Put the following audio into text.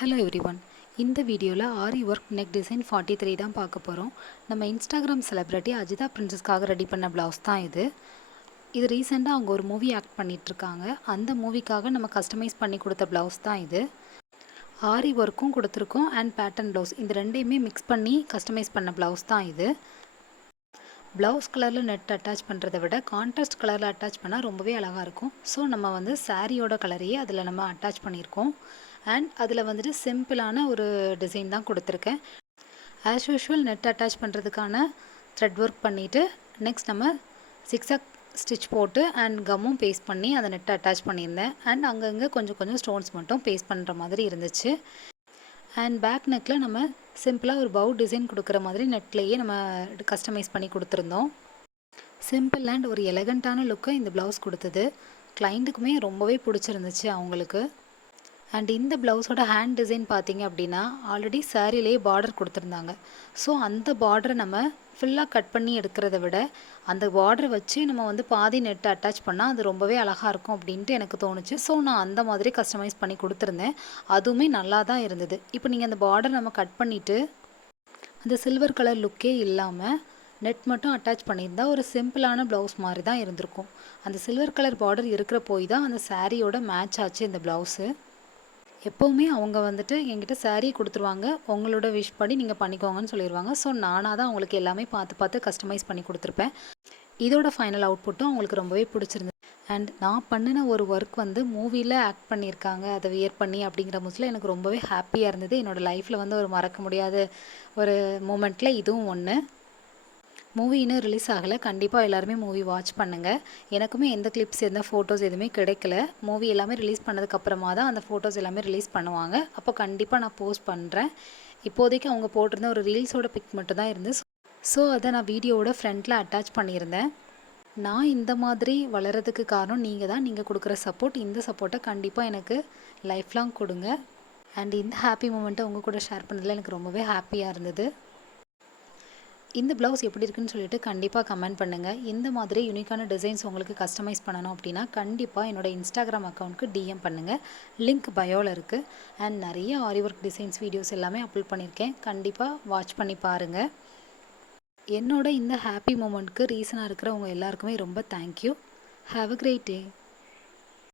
Hello everyone. இந்த வீடியோவில் ஆரி work neck design 43 தான் பார்க்க போகிறோம். நம்ம இன்ஸ்டாகிராம் செலிப்ரிட்டி அஜிதா பிரின்சஸ்க்காக ரெடி பண்ண ப்ளவுஸ் தான் இது. ரீசெண்டாக அவங்க ஒரு மூவி ஆக்ட் பண்ணிகிட்ருக்காங்க. அந்த மூவிக்காக நம்ம கஸ்டமைஸ் பண்ணி கொடுத்த ப்ளவுஸ் தான் இது. ஆரி ஒர்க்கும் கொடுத்துருக்கோம் அண்ட் பேட்டர்ன் ப்ளவுஸ் இந்த ரெண்டையுமே மிக்ஸ் பண்ணி கஸ்டமைஸ் பண்ண ப்ளவுஸ் தான் இது. ப்ளவுஸ் கலரில் நெட் அட்டாச் பண்ணுறதை விட கான்ட்ராஸ்ட் கலரில் அட்டாச் பண்ணால் ரொம்பவே அழகாக இருக்கும். ஸோ நம்ம சாரியோட கலரையே அதில் நம்ம அட்டாச் பண்ணியிருக்கோம். அண்ட் அதில் சிம்பிளான ஒரு டிசைன் தான் கொடுத்துருக்கேன். ஆஸ் யூஷுவல் நெட் அட்டாச் பண்ணுறதுக்கான த்ரெட் ஒர்க் பண்ணிவிட்டு நெக்ஸ்ட் நம்ம சிக்ஸாக் ஸ்டிச் போட்டு அண்ட் கம்மும் பேஸ்ட் பண்ணி அதை நெட்டை அட்டாச் பண்ணியிருந்தேன். அண்ட் அங்கங்கே கொஞ்சம் ஸ்டோன்ஸ் மட்டும் பேஸ்ட் பண்ணுற மாதிரி இருந்துச்சு. அண்ட் பேக் நெக்கில் நம்ம சிம்பிளாக ஒரு பவு டிசைன் கொடுக்குற மாதிரி நெட்லேயே நம்ம கஸ்டமைஸ் பண்ணி கொடுத்துருந்தோம். சிம்பிள் அண்ட் ஒரு எலகண்ட்டான லுக்கை இந்த ப்ளவுஸ் கொடுத்தது. கிளைண்ட்டுக்குமே ரொம்பவே பிடிச்சிருந்துச்சு அவங்களுக்கு. அண்ட் இந்த ப்ளவுஸோட ஹேண்ட் டிசைன் பார்த்திங்க அப்படின்னா ஆல்ரெடி சாரிலேயே பார்டர் கொடுத்துருந்தாங்க. ஸோ அந்த பார்டரை நம்ம ஃபுல்லாக கட் பண்ணி எடுக்கிறத விட அந்த பார்டரை வச்சு நம்ம பாதி நெட் அட்டாச் பண்ணால் அது ரொம்பவே அழகாக இருக்கும் அப்படின்ட்டு எனக்கு தோணுச்சு. ஸோ நான் அந்த மாதிரி கஸ்டமைஸ் பண்ணி கொடுத்துருந்தேன். அதுவுமே நல்லா தான் இருந்தது. இப்போ நீங்கள் அந்த பார்டர் நம்ம கட் பண்ணிவிட்டு அந்த சில்வர் கலர் லுக்கே இல்லாமல் நெட் மட்டும் அட்டாச் பண்ணியிருந்தா ஒரு சிம்பிளான ப்ளவுஸ் மாதிரி தான் இருந்திருக்கும். அந்த சில்வர் கலர் பார்டர் இருக்கிற போய் தான் அந்த சாரியோட மேட்ச் ஆச்சு இந்த ப்ளவுஸு. எப்போவுமே அவங்க என்கிட்ட சாரீ கொடுத்துருவாங்க, உங்களோட விஷ் படி நீங்கள் பண்ணிக்கோங்கன்னு சொல்லிடுவாங்க. ஸோ நானாக தான் அவங்களுக்கு எல்லாமே பார்த்து கஸ்டமைஸ் பண்ணி கொடுத்துருப்பேன். இதோட ஃபைனல் அவுட்புட்டும் அவங்களுக்கு ரொம்பவே பிடிச்சிருந்தது. அண்ட் நான் பண்ணின ஒரு ஒர்க் மூவியில் ஆக்ட் பண்ணியிருக்காங்க, அதை வியர் பண்ணி அப்படிங்கிற முச்சில் எனக்கு ரொம்பவே ஹாப்பியாக இருந்தது. என்னோடய லைஃப்பில் ஒரு மறக்க முடியாத ஒரு மூமெண்ட்டில் இதுவும் ஒன்று. மூவி இன்னும் ரிலீஸ் ஆகலை. கண்டிப்பாக எல்லாருமே மூவி வாட்ச் பண்ணுங்கள். எனக்குமே எந்த கிளிப்ஸ் எந்த ஃபோட்டோஸ் எதுவுமே கிடைக்கல. மூவி எல்லாமே ரிலீஸ் பண்ணதுக்கப்புறமா தான் அந்த ஃபோட்டோஸ் எல்லாமே ரிலீஸ் பண்ணுவாங்க. அப்போ கண்டிப்பாக நான் போஸ்ட் பண்ணுறேன். இப்போதைக்கு அவங்க போட்டிருந்த ஒரு ரீல்ஸோட பிக் மட்டும் தான் இருந்து, ஸோ அதை நான் வீடியோவோட ஃப்ரண்ட்டில் அட்டாச் பண்ணியிருந்தேன். நான் இந்த மாதிரி வளர்கிறதுக்கு காரணம் நீங்கள் தான். நீங்கள் கொடுக்குற சப்போர்ட், இந்த சப்போர்ட்டை கண்டிப்பாக எனக்கு லைஃப் லாங் கொடுங்க. அண்ட் இந்த ஹாப்பி மூமெண்ட்டை உங்கள் கூட ஷேர் பண்ணதில் எனக்கு ரொம்பவே ஹாப்பியாக இருந்தது. இந்த ப்ளவுஸ் எப்படி இருக்குன்னு சொல்லிட்டு கண்டிப்பாக கமெண்ட் பண்ணுங்கள். இந்த மாதிரி யூனிக்கான டிசைன்ஸ் உங்களுக்கு கஸ்டமைஸ் பண்ணணும் அப்படின்னா கண்டிப்பாக என்னோடய இன்ஸ்டாகிராம் அக்கௌண்ட்க்கு டிஎம் பண்ணுங்கள். லிங்க் பயோவில் இருக்குது. அண்ட் நிறைய ஆரி ஒர்க் டிசைன்ஸ் வீடியோஸ் எல்லாமே அப்லோட் பண்ணியிருக்கேன். கண்டிப்பாக வாட்ச் பண்ணி பாருங்கள். என்னோட இந்த ஹாப்பி மூமெண்ட்க்கு ரீசனாக இருக்கிறவங்க எல்லாருக்குமே ரொம்ப thank you. Have a great day.